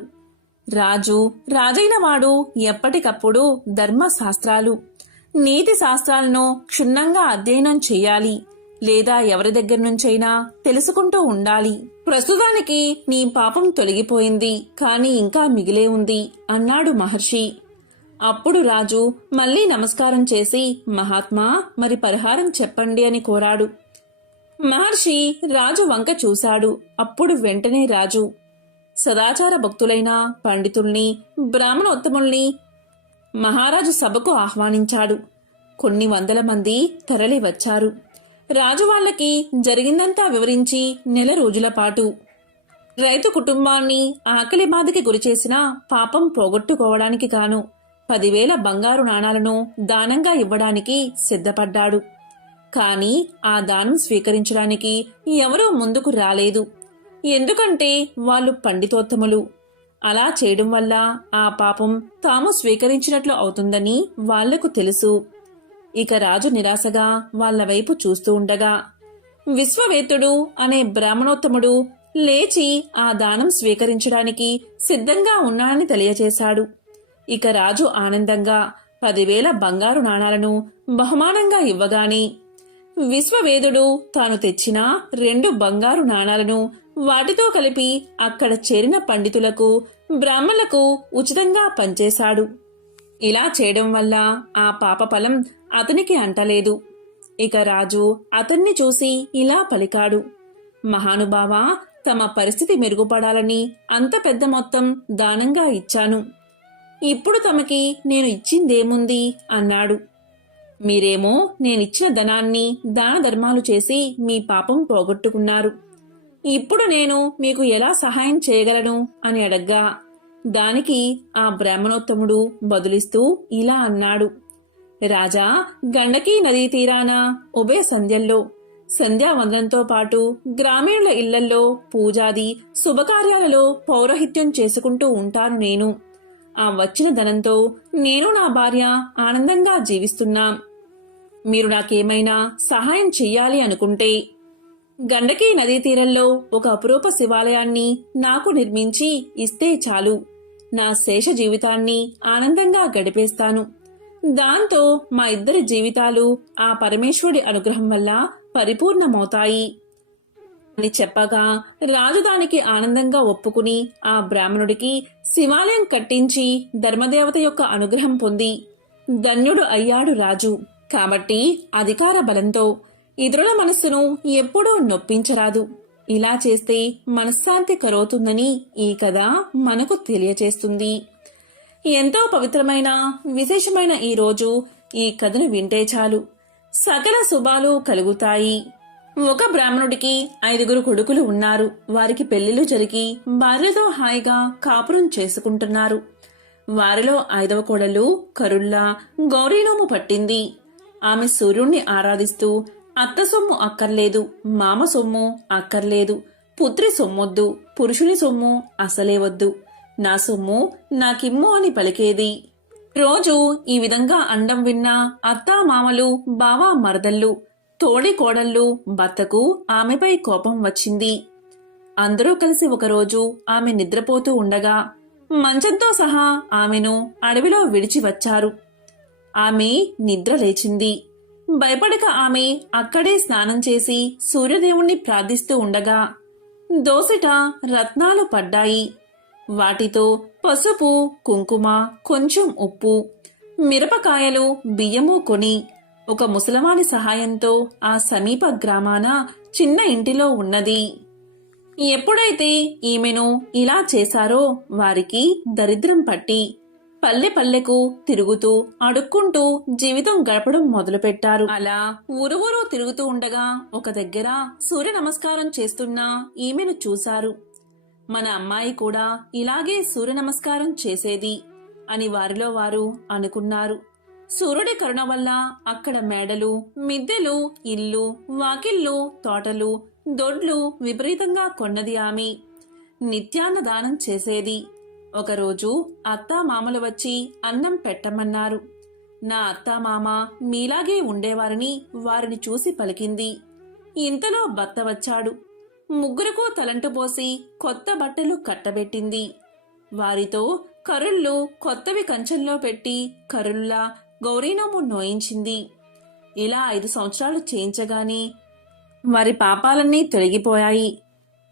రాజైన వాడు ఎప్పటికప్పుడు ధర్మశాస్త్రాలు, నీతి శాస్త్రాలను క్షుణ్ణంగా అధ్యయనం చెయ్యాలి. లేదా ఎవరి దగ్గర నుంచైనా తెలుసుకుంటూ ఉండాలి. ప్రస్తుతానికి నీ పాపం తొలగిపోయింది, కానీ ఇంకా మిగిలే ఉంది అన్నాడు మహర్షి. అప్పుడు రాజు మళ్లీ నమస్కారం చేసి, మహాత్మా, మరి పరిహారం చెప్పండి అని కోరాడు. మహర్షి రాజు వంక చూశాడు. అప్పుడు వెంటనే రాజు సదాచార భక్తులైన పండితుల్ని, బ్రాహ్మణోత్తముల్ని మహారాజు సభకు ఆహ్వానించాడు. కొన్ని వందల మంది తరలి వచ్చారు. రాజు వాళ్ళకి జరిగిందంతా వివరించి నెల రోజుల పాటు రైతు కుటుంబాన్ని ఆకలి బాధకి గురిచేసిన పాపం పోగొట్టుకోవడానికి గాను 10,000 బంగారు నాణాలను దానంగా ఇవ్వడానికి సిద్ధపడ్డాడు. కాని ఆ దానం స్వీకరించడానికి ఎవరూ ముందుకు రాలేదు. ఎందుకంటే వాళ్ళు పండితోత్తములు. అలా చేయడం వల్ల ఆ పాపం తాము స్వీకరించినట్లు అవుతుందని వాళ్లకు తెలుసు. ఇక రాజు నిరాశగా వాళ్ల వైపు చూస్తూ ఉండగా విశ్వవేత్తుడు అనే బ్రాహ్మణోత్తముడు లేచి ఆ దానం స్వీకరించడానికి సిద్ధంగా ఉన్నానని తెలియచేశాడు. ఇక రాజు ఆనందంగా 10,000 బంగారు నాణాలను బహుమానంగా ఇవ్వగాని విశ్వవేదుడు తాను తెచ్చిన 2 బంగారు నాణాలను వాటితో కలిపి అక్కడ చేరిన పండితులకు బ్రాహ్మణులకు ఉచితంగా పంచేశాడు. ఇలా చేయడం వల్ల ఆ పాపఫలం అతనికి అంటలేదు. ఇక రాజు అతన్ని చూసి ఇలా పలికాడు, మహానుభావా, తమ పరిస్థితి మెరుగుపడాలని అంత పెద్ద మొత్తం దానంగా ఇచ్చాను. ఇప్పుడు తమకి నేను ఇచ్చిందేముంది అన్నాడు. మీరేమో నేనిచ్చిన ధనాన్ని దాన ధర్మాలు చేసి మీ పాపం పోగొట్టుకున్నారు. ఇప్పుడు నేను మీకు ఎలా సహాయం చేయగలను అని అడగ్గా దానికి ఆ బ్రాహ్మణోత్తముడు బదులిస్తూ ఇలా అన్నాడు, రాజా, గండకీ నదీ తీరాన ఉభయ సంధ్యల్లో సంధ్యావందనంతో పాటు గ్రామీణుల ఇళ్లల్లో పూజాది శుభకార్యాలలో పౌరోహిత్యం చేసుకుంటూ ఉంటాను నేను. ఆ వచ్చిన ధనంతో నేను నా భార్య ఆనందంగా జీవిస్తున్నాం. మీరు నాకేమైనా సహాయం చెయ్యాలి అనుకుంటే గండకీ నదీ తీరంలో ఒక అపురూప శివాలయాన్ని నాకు నిర్మించి ఇస్తే చాలు. నా శేష జీవితాన్ని ఆనందంగా గడిపేస్తాను. దాంతో మా ఇద్దరి జీవితాలు ఆ పరమేశ్వరుడి అనుగ్రహం వల్ల పరిపూర్ణమవుతాయి అని చెప్పగా రాజు దానికి ఆనందంగా ఒప్పుకుని ఆ బ్రాహ్మణుడికి శివాలయం కట్టించి ధర్మదేవత యొక్క అనుగ్రహం పొంది ధన్యుడు అయ్యాడు రాజు. కాబట్టి అధికార బలంతో ఇతరుల మనస్సును ఎప్పుడూ నొప్పించరాదు. ఇలా చేస్తే మనశ్శాంతి కలుగుతుందని ఈ కథ మనకు తెలియచేస్తుంది. ఎంతో పవిత్రమైన విశేషమైన ఈ రోజు ఈ కథను వింటే చాలు, సకల శుభాలు కలుగుతాయి. ఒక బ్రాహ్మణుడికి 5 కొడుకులు ఉన్నారు. వారికి పెళ్లిళ్లు జరిగి భార్యతో హాయిగా కాపురం చేసుకుంటున్నారు. వారిలో 5వ కోడలు కరుల్లా గౌరీనోము పట్టింది. ఆమె సూర్యుణ్ణి ఆరాధిస్తూ అత్త సొమ్ము అక్కర్లేదు, మామ సొమ్ము అక్కర్లేదు, పుత్రి సొమ్మొద్దు, పురుషుని సొమ్ము అసలే వద్దు, నా సొమ్ము నాకిమ్ము అని పలికేది. రోజు ఈ విధంగా అండం విన్న అత్తా మామలు, బావా మరదళ్ళు, తోడి కోడళ్ళు భర్తకు ఆమెపై కోపం వచ్చింది. అందరూ కలిసి ఒకరోజు ఆమె నిద్రపోతూ ఉండగా మంచంతో సహా ఆమెను అడవిలో విడిచి వచ్చారు. ఆమె నిద్ర లేచింది. భయపడక ఆమె అక్కడే స్నానం చేసి సూర్యదేవుణ్ణి ప్రార్థిస్తూ ఉండగా దోసిట రత్నాలు పడ్డాయి. వాటితో పసుపు, కుంకుమ, కొంచెం ఉప్పు, మిరపకాయలు, బియ్యము కొని ఒక ముసలవాని సహాయంతో ఆ సమీప గ్రామాన చిన్న ఇంటిలో ఉన్నది. ఎప్పుడైతే ఈమెను ఇలా చేశారో వారికి దరిద్రం పట్టి పల్లె పల్లెకు తిరుగుతూ అడుక్కుంటూ జీవితం గడపడం మొదలుపెట్టారు. అలా ఊరు తిరుగుతూ ఉండగా ఒక దగ్గర సూర్య నమస్కారం చేస్తున్న ఈమెను చూశారు. మన అమ్మాయి కూడా ఇలాగే సూర్య నమస్కారం చేసేది అని వారిలో వారు అనుకున్నారు. సూర్యుడి కరుణ వల్ల అక్కడ మేడలు, మిద్దెలు, ఇల్లు, వాకిళ్ళు, తోటలు, దొడ్లు విపరీతంగా కొన్నది ఆమె. నిత్యాన్నదానం చేసేది. ఒకరోజు అత్తామామలు వచ్చి అన్నం పెట్టమన్నారు. నా అత్తామామ మీలాగే ఉండేవారని వారిని చూసి పలికింది. ఇంతలో భర్త వచ్చాడు. ముగ్గురుకు తలంటు పోసి కొత్త బట్టలు కట్టబెట్టింది. వారితో కరుళ్ళు కొత్తవి కంచెంలో పెట్టి కరుల్లా గౌరీనోము నోయించింది. ఇలా 5 సంవత్సరాలు చేయించగానే వారి పాపాలన్నీ తొలగిపోయాయి.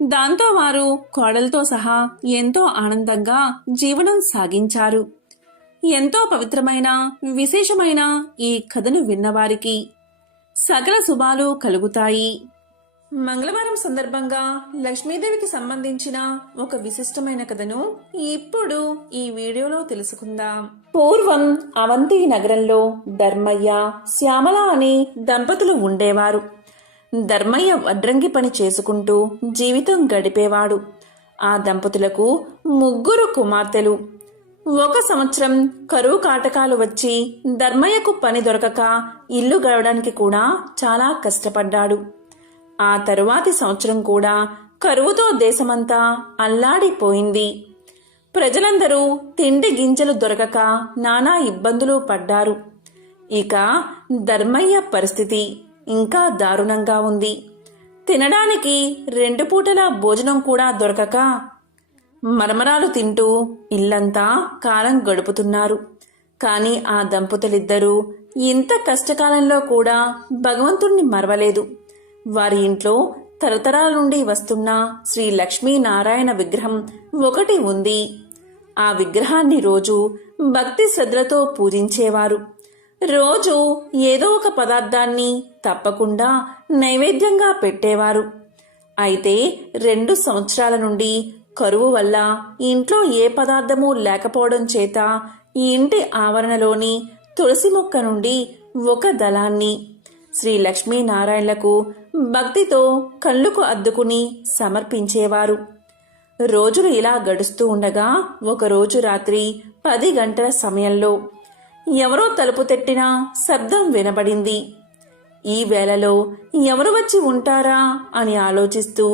దాంతో వారు కోడలతో సహా ఎంతో ఆనందంగా జీవనం సాగించారు. ఎంతో పవిత్రమైన విశేషమైన ఈ కథను విన్నవారికి సకల శుభాలు కలుగుతాయి. మంగళవారం సందర్భంగా లక్ష్మీదేవికి సంబంధించిన ఒక విశిష్టమైన కథను ఇప్పుడు ఈ వీడియోలో తెలుసుకుందాం. పూర్వం అవంతి నగరంలో ధర్మయ్య, శ్యామల అనే దంపతులు ఉండేవారు. ధర్మయ్య వడ్రంగి పని చేసుకుంటూ జీవితం గడిపేవాడు. ఆ దంపతులకు 3 కుమార్తెలు. ఒక సంవత్సరం కరువు కాటకాలు వచ్చి ధర్మయ్యకు పని దొరకక ఇల్లు గడవడానికి కూడా చాలా కష్టపడ్డాడు. ఆ తరువాతి సంవత్సరం కూడా కరువుతో దేశమంతా అల్లాడిపోయింది. ప్రజలందరూ తిండి గింజలు దొరకక నానా ఇబ్బందులు పడ్డారు. ఇక ధర్మయ్య పరిస్థితి ఇంకా దారుణంగా ఉంది. తినడానికి 2 పూటల భోజనం కూడా దొరకక మరమరాలు తింటూ ఇల్లంతా కాలం గడుపుతున్నారు. కాని ఆ దంపతులిద్దరూ ఇంత కష్టకాలంలో కూడా భగవంతుణ్ణి మరవలేదు. వారి ఇంట్లో తరతరాల నుండి వస్తున్న శ్రీ లక్ష్మీనారాయణ విగ్రహం ఒకటి ఉంది. ఆ విగ్రహాన్ని రోజు భక్తి శ్రద్ధలతో పూజించేవారు. రోజు ఏదో ఒక పదార్థాన్ని తప్పకుండా నైవేద్యంగా పెట్టేవారు. అయితే 2 సంవత్సరాల నుండి కరువు వల్ల ఇంట్లో ఏ పదార్థమూ లేకపోవడం చేత ఈ ఇంటి ఆవరణలోని తులసి మొక్క నుండి ఒక దళాన్ని శ్రీ లక్ష్మీనారాయణలకు భక్తితో కళ్ళుకు అద్దుకుని సమర్పించేవారు. రోజులు ఇలా గడుస్తూ ఉండగా ఒకరోజు రాత్రి 10 గంటల సమయంలో ఎవరో తలుపు తట్టిన శబ్దం వినబడింది. ఈ వేళలో ఎవరు వచ్చి ఉంటారా అని ఆలోచిస్తూ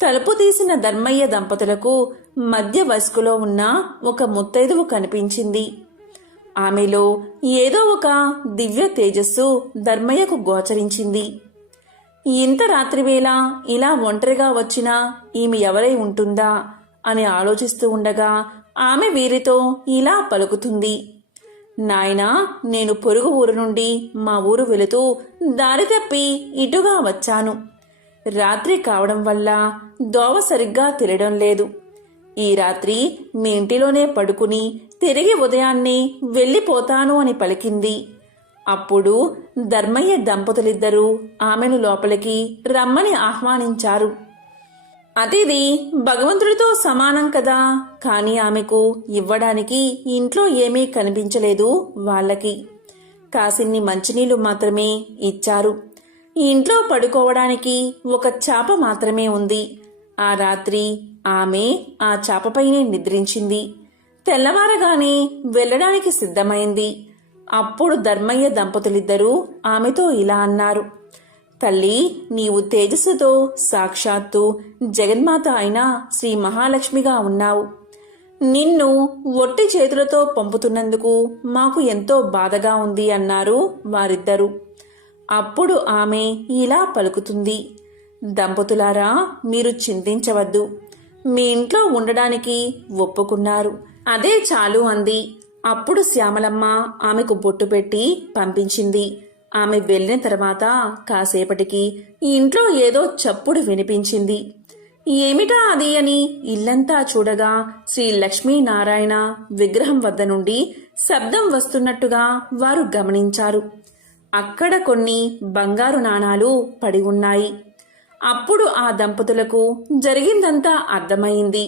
తలుపు తీసిన ధర్మయ్య దంపతులకు మధ్య వయస్కులో ఉన్న ఒక ముత్తైదువు కనిపించింది. ఆమెలో ఏదో ఒక దివ్య తేజస్సు ధర్మయ్యకు గోచరించింది. ఇంత రాత్రివేళ ఇలా ఒంటరిగా వచ్చినా ఈమె ఎవరై ఉంటుందా అని ఆలోచిస్తూ ఉండగా ఆమె వీరితో ఇలా పలుకుతుంది. నాయనా, నేను పొరుగు ఊరు నుండి మా ఊరు వెళుతూ దారి తప్పి ఇటుగా వచ్చాను. రాత్రి కావడం వల్ల దోవ సరిగ్గా తెలియడం లేదు. ఈ రాత్రి మీ ఇంటిలోనే పడుకుని తిరిగి ఉదయాన్నే వెళ్ళిపోతాను అని పలికింది. అప్పుడు ధర్మయ్య దంపతులిద్దరూ ఆమెను లోపలికి రమ్మని ఆహ్వానించారు. అతిథి భగవంతుడితో సమానం కదా, కాని ఆమెకు ఇవ్వడానికి ఇంట్లో ఏమీ కనిపించలేదు. వాళ్ళకి కాసిన్ని మంచినీళ్లు మాత్రమే ఇచ్చారు. ఇంట్లో పడుకోవడానికి ఒక చాప మాత్రమే ఉంది. ఆ రాత్రి ఆమె ఆ చాపపైనే నిద్రించింది. తెల్లవారగానే వెళ్ళడానికి సిద్ధమైంది. అప్పుడు ధర్మయ్య దంపతులిద్దరూ ఆమెతో ఇలా అన్నారు. తల్లి, నీవు తేజస్సుతో సాక్షాత్తు జగన్మాత అయిన శ్రీ మహాలక్ష్మిగా ఉన్నావు. నిన్ను ఒట్టి చేతులతో పంపుతున్నందుకు మాకు ఎంతో బాధగా ఉంది అన్నారు వారిద్దరూ. అప్పుడు ఆమె ఇలా పలుకుతుంది. దంపతులారా, మీరు చింతించవద్దు. మీ ఇంట్లో ఉండడానికి ఒప్పుకున్నారు, అదే చాలు అంది. అప్పుడు శ్యామలమ్మ ఆమెకు బొట్టు పెట్టి పంపించింది. ఆమె వెళ్ళిన తర్వాత కాసేపటికి ఇంట్లో ఏదో చప్పుడు వినిపించింది. ఏమిటా అది అని ఇల్లంతా చూడగా శ్రీ లక్ష్మీనారాయణ విగ్రహం వద్ద నుండి శబ్దం వస్తున్నట్టుగా వారు గమనించారు. అక్కడ కొన్ని బంగారు నాణాలు పడి ఉన్నాయి. అప్పుడు ఆ దంపతులకు జరిగిందంతా అర్థమైంది.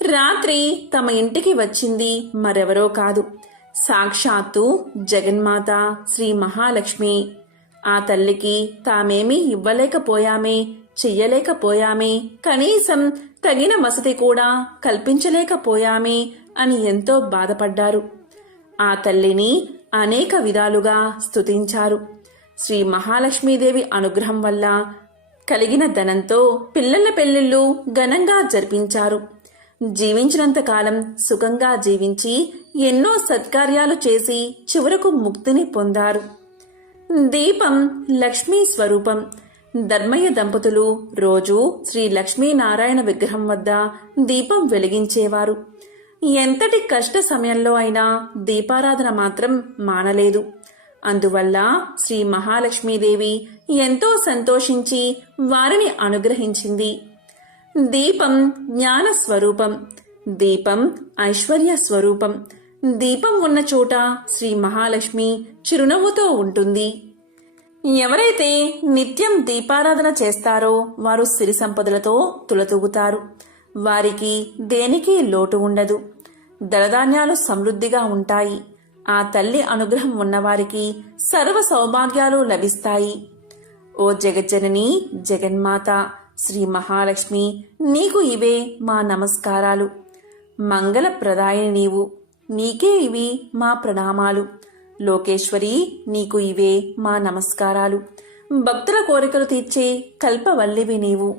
రాత్రి తమ ఇంటికి వచ్చింది మరెవరో కాదు, సాక్షాత్తు జగన్మాత శ్రీ మహాలక్ష్మి. ఆ తల్లికి తామేమీ ఇవ్వలేకపోయామే, చెయ్యలేకపోయామే, కనీసం తగిన వసతి కూడా కల్పించలేకపోయామే అని ఎంతో బాధపడ్డారు. ఆ తల్లిని అనేక విధాలుగా స్తుతించారు. శ్రీ మహాలక్ష్మీదేవి అనుగ్రహం వల్ల కలిగిన ధనంతో పిల్లల పెళ్లిళ్లు ఘనంగా జరిపించారు. జీవించినంతకాలం సుఖంగా జీవించి ఎన్నో సత్కార్యాలు చేసి చివరకు ముక్తిని పొందారు. దీపం లక్ష్మీ స్వరూపం. ధర్మయ్య దంపతులు రోజు శ్రీ లక్ష్మీనారాయణ విగ్రహం వద్ద దీపం వెలిగించేవారు. ఎంతటి కష్ట సమయంలో అయినా దీపారాధన మాత్రం మానలేదు. అందువల్ల శ్రీ మహాలక్ష్మీదేవి ఎంతో సంతోషించి వారిని అనుగ్రహించింది. దీపం జ్ఞాన స్వరూపం. దీపం ఐశ్వర్య స్వరూపం. దీపం ఉన్న చోట శ్రీ మహాలక్ష్మి చిరునవ్వుతో ఉంటుంది. ఎవరైతే నిత్యం దీపారాధన చేస్తారో వారు సిరి సంపదలతో తులతూగుతారు. వారికి దేనికి లోటు ఉండదు. ధనధాన్యాలు సమృద్ధిగా ఉంటాయి. ఆ తల్లి అనుగ్రహం ఉన్నవారికి సర్వ సౌభాగ్యాలు లభిస్తాయి. ఓ జగజ్జనని జగన్మాత శ్రీ మహాలక్ష్మి, నీకు ఇవే మా నమస్కారాలు. మంగళప్రదాయని నీవు, నీకే ఇవి మా ప్రణామాలు. లోకేశ్వరి, నీకు ఇవే మా నమస్కారాలు. భక్తుల కోరికలు తీర్చే కల్పవల్లివి నీవు.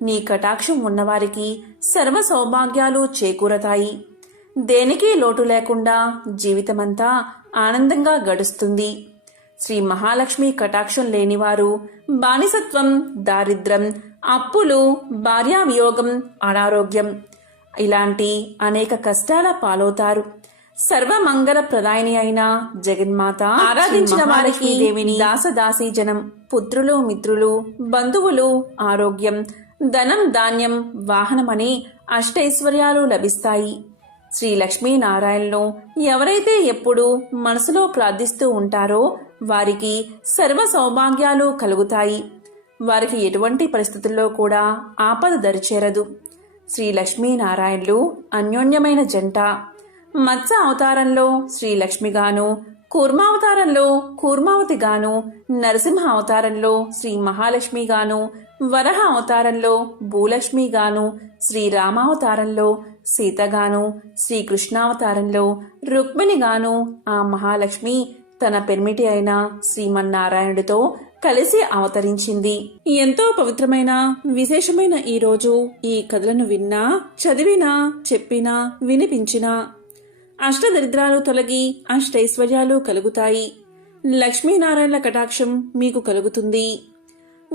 నీ కటాక్షం ఉన్నవారికి సర్వ సౌభాగ్యాలు చేకూరతాయి. దేనికి లోటు లేకుండా జీవితమంతా ఆనందంగా గడుస్తుంది. శ్రీ మహాలక్ష్మి కటాక్షం లేనివారు బానిసత్వం, దారిద్ర్యం, అప్పులు, భార్యావియోగం, అనారోగ్యం, ఇలాంటి అనేక కష్టాల పాలవుతారు. సర్వమంగళ ప్రదాయిని అయిన జగన్మాత ఆరాధించిన వారికి దేవిని దాసదాసీ జనం, పుత్రులు, మిత్రులు, బంధువులు, ఆరోగ్యం, ధనం, ధాన్యం, వాహనమనే అష్టైశ్వర్యాలు లభిస్తాయి. శ్రీ లక్ష్మీనారాయణను ఎవరైతే ఎప్పుడూ మనసులో ప్రార్థిస్తూ ఉంటారో వారికి సర్వ సౌభాగ్యాలు కలుగుతాయి. వారికి ఎటువంటి పరిస్థితుల్లో కూడా ఆపద దరిచేరదు. శ్రీ లక్ష్మీనారాయణులు అన్యోన్యమైన జంట. మత్స్య అవతారంలో శ్రీలక్ష్మిగాను, కూర్మావతారంలో కూర్మావతిగాను, నరసింహ అవతారంలో శ్రీ మహాలక్ష్మిగాను, వరహ అవతారంలో భూలక్ష్మిగాను, శ్రీరామావతారంలో సీతగాను, శ్రీకృష్ణావతారంలో రుక్మిణిగాను ఆ మహాలక్ష్మి తన పెర్మిటి అయిన శ్రీమన్నారాయణుడితో కలిసి అవతరించింది. ఎంతో పవిత్రమైన విశేషమైన ఈ రోజు ఈ కథలను విన్నా, చదివినా, చెప్పినా, వినిపించినా అష్టదరిద్రాలు తొలగి అష్టైశ్వర్యాలు కలుగుతాయి. లక్ష్మీనారాయణల కటాక్షం మీకు కలుగుతుంది.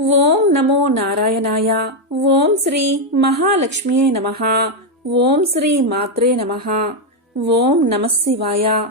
ఓం నమో నారాయణాయ. ఓం శ్రీ మహాలక్ష్మియే నమః. ఓం శ్రీ మాత్రే నమః. ఓం నమః శివాయ.